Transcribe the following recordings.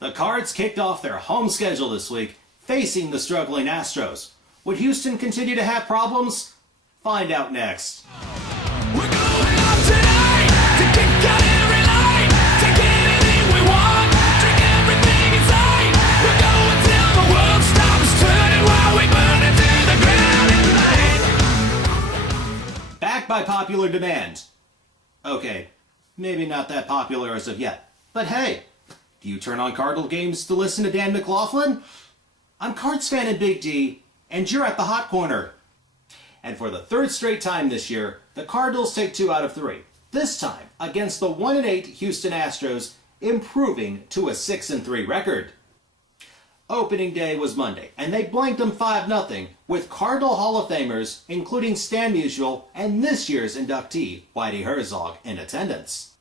The Cards kicked off their home schedule this week, facing the struggling Astros. Would Houston continue to have problems? Find out next. We're going out tonight to kick out every light, take anything we want, drink everything in sight. We're going till the world stops turning while we burn it to the ground in light. Back by popular demand. Okay, maybe not that popular as of yet, but hey, do you turn on Cardinal games to listen to Dan McLaughlin? I'm CardsFaninBigD, and you're at the Hot Corner. And for the third straight time this year, the Cardinals take 2 out of 3. This time against the 1-8 Houston Astros, improving to a 6-3 record. Opening day was Monday, and they blanked them 5-0 with Cardinal Hall of Famers, including Stan Musial and this year's inductee, Whitey Herzog, in attendance.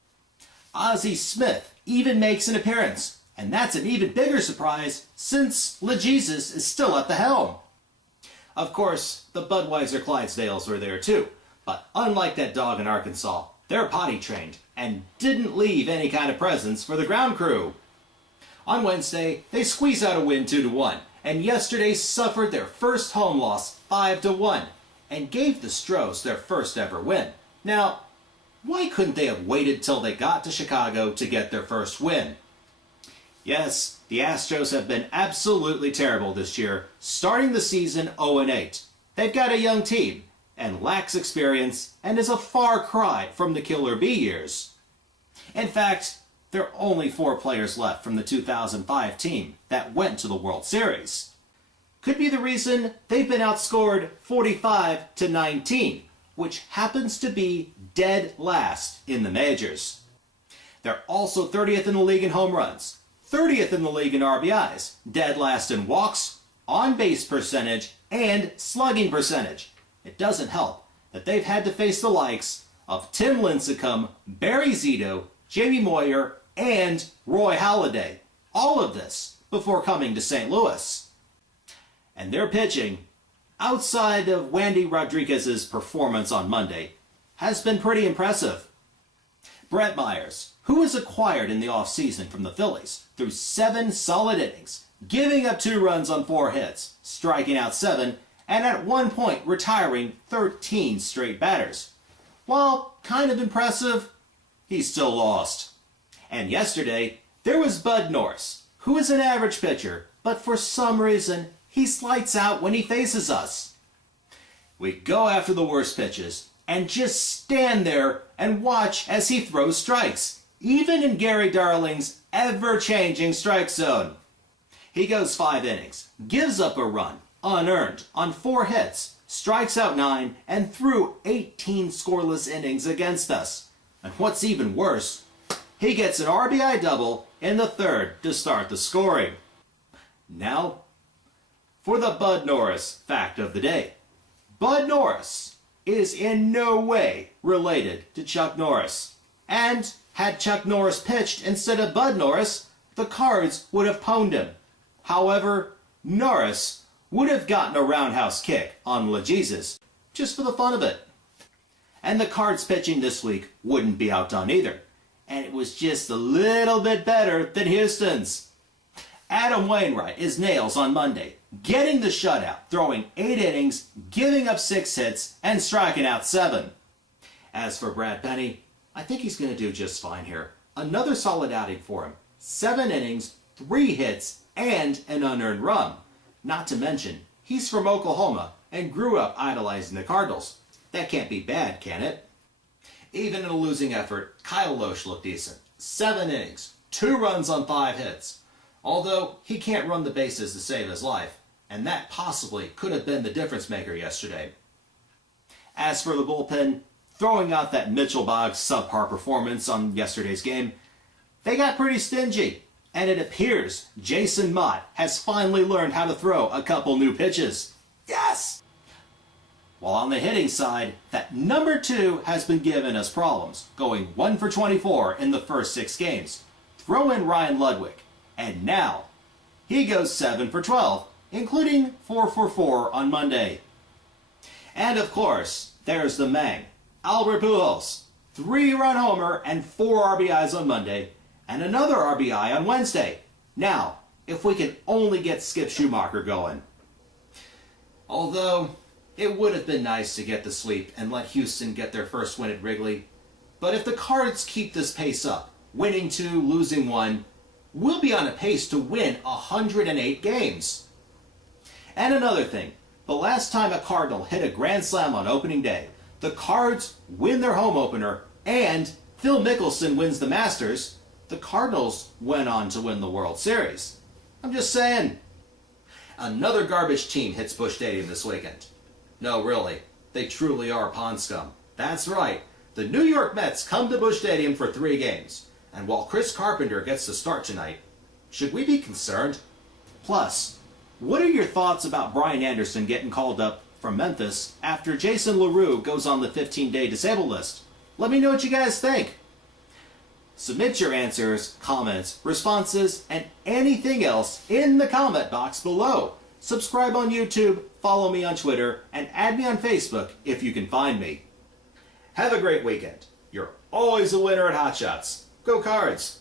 Ozzie Smith even makes an appearance, and that's an even bigger surprise since LeJesus is still at the helm. Of course, the Budweiser Clydesdales were there too, but unlike that dog in Arkansas, they're potty trained and didn't leave any kind of presents for the ground crew. On Wednesday, they squeezed out a win 2-1, and yesterday suffered their first home loss 5-1, and gave the Stros their first ever win. Now, why couldn't they have waited till they got to Chicago to get their first win? Yes, the Astros have been absolutely terrible this year, starting the season 0-8. They've got a young team, and lacks experience, and is a far cry from the Killer Bee years. In fact, there are only 4 players left from the 2005 team that went to the World Series. Could be the reason they've been outscored 45-19, which happens to be dead last in the majors. They're also 30th in the league in home runs, 30th in the league in RBIs, dead last in walks, on-base percentage, and slugging percentage. It doesn't help that they've had to face the likes of Tim Lincecum, Barry Zito, Jamie Moyer, and Roy Halladay. All of this before coming to St. Louis. And their pitching, outside of Wandy Rodriguez's performance on Monday, has been pretty impressive. Brett Myers, who was acquired in the offseason from the Phillies, threw 7 solid innings, giving up 2 runs on 4 hits, striking out 7, and at one point retiring 13 straight batters. While kind of impressive, he still lost. And yesterday, there was Bud Norris, who is an average pitcher, but for some reason, he lights out when he faces us. We go after the worst pitches, and just stand there and watch as he throws strikes, even in Gary Darling's ever-changing strike zone. He goes 5 innings, gives up a run, unearned, on 4 hits, strikes out 9, and threw 18 scoreless innings against us. And what's even worse, he gets an RBI double in the 3rd to start the scoring. Now, for the Bud Norris fact of the day. Bud Norris is in no way related to Chuck Norris. And had Chuck Norris pitched instead of Bud Norris, the Cards would have pwned him. However, Norris would have gotten a roundhouse kick on LeJesus, just for the fun of it. And the Cards pitching this week wouldn't be outdone either. And it was just a little bit better than Houston's. Adam Wainwright is nails on Monday, getting the shutout, throwing 8 innings, giving up 6 hits, and striking out 7. As for Brad Penny, I think he's going to do just fine here. Another solid outing for him. 7 innings, 3 hits, and an unearned run. Not to mention, he's from Oklahoma and grew up idolizing the Cardinals. That can't be bad, can it? Even in a losing effort, Kyle Loesch looked decent. 7 innings, 2 runs on 5 hits. Although he can't run the bases to save his life, and that possibly could have been the difference maker yesterday. As for the bullpen, throwing out that Mitchell Boggs subpar performance on yesterday's game, they got pretty stingy, and it appears Jason Mott has finally learned how to throw a couple new pitches. Yes! While on the hitting side, that number 2 has been giving us problems, going 1 for 24 in the first 6 games. Throw in Ryan Ludwig, and now he goes 7 for 12, including 4 for 4 on Monday. And of course, there's the Mang, Albert Pujols, 3-run homer and 4 RBIs on Monday, and another RBI on Wednesday. Now, if we can only get Skip Schumacher going. Although, it would have been nice to get the sweep and let Houston get their first win at Wrigley. But if the Cards keep this pace up, winning 2, losing 1, we'll be on a pace to win 108 games. And another thing, the last time a Cardinal hit a grand slam on opening day, the Cards win their home opener, and Phil Mickelson wins the Masters, the Cardinals went on to win the World Series. I'm just saying. Another garbage team hits Busch Stadium this weekend. No, really, they truly are pond scum. That's right, the New York Mets come to Busch Stadium for 3 games, and while Chris Carpenter gets to start tonight, should we be concerned? Plus, what are your thoughts about Brian Anderson getting called up from Memphis after Jason LaRue goes on the 15-day disabled list? Let me know what you guys think. Submit your answers, comments, responses, and anything else in the comment box below. Subscribe on YouTube, follow me on Twitter, and add me on Facebook if you can find me. Have a great weekend. You're always a winner at Hot Shots. Go Cards!